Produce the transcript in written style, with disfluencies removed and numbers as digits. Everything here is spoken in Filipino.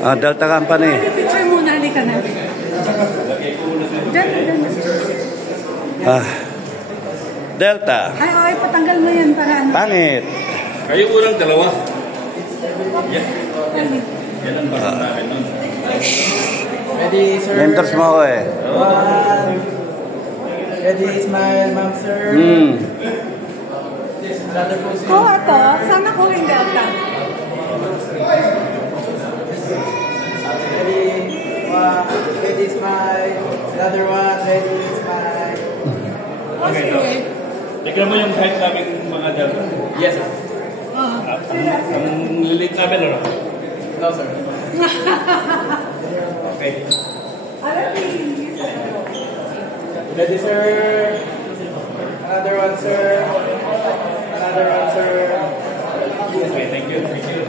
Delta Company. Picture muna, halika na. Diyan. Delta. Ay, patanggal mo yan para ano. Pangit. Kayo unang dalawa. Yan. Yan ang bakit namin nun. Ready, sir? Mentors mo ako eh. Ready, smile, ma'am, sir. Another pose. Oo, ito. Sana ko yung Delta. Ready, one. Ready, smile. Another one. Ready, smile. Okay, no. Tignan mo yung height namin mga dalawa. Yes, sir. Ang lilit namin, ano? No, sir. Okay. Ready, sir. Another one, sir. Another one, sir. Okay, thank you. Thank you.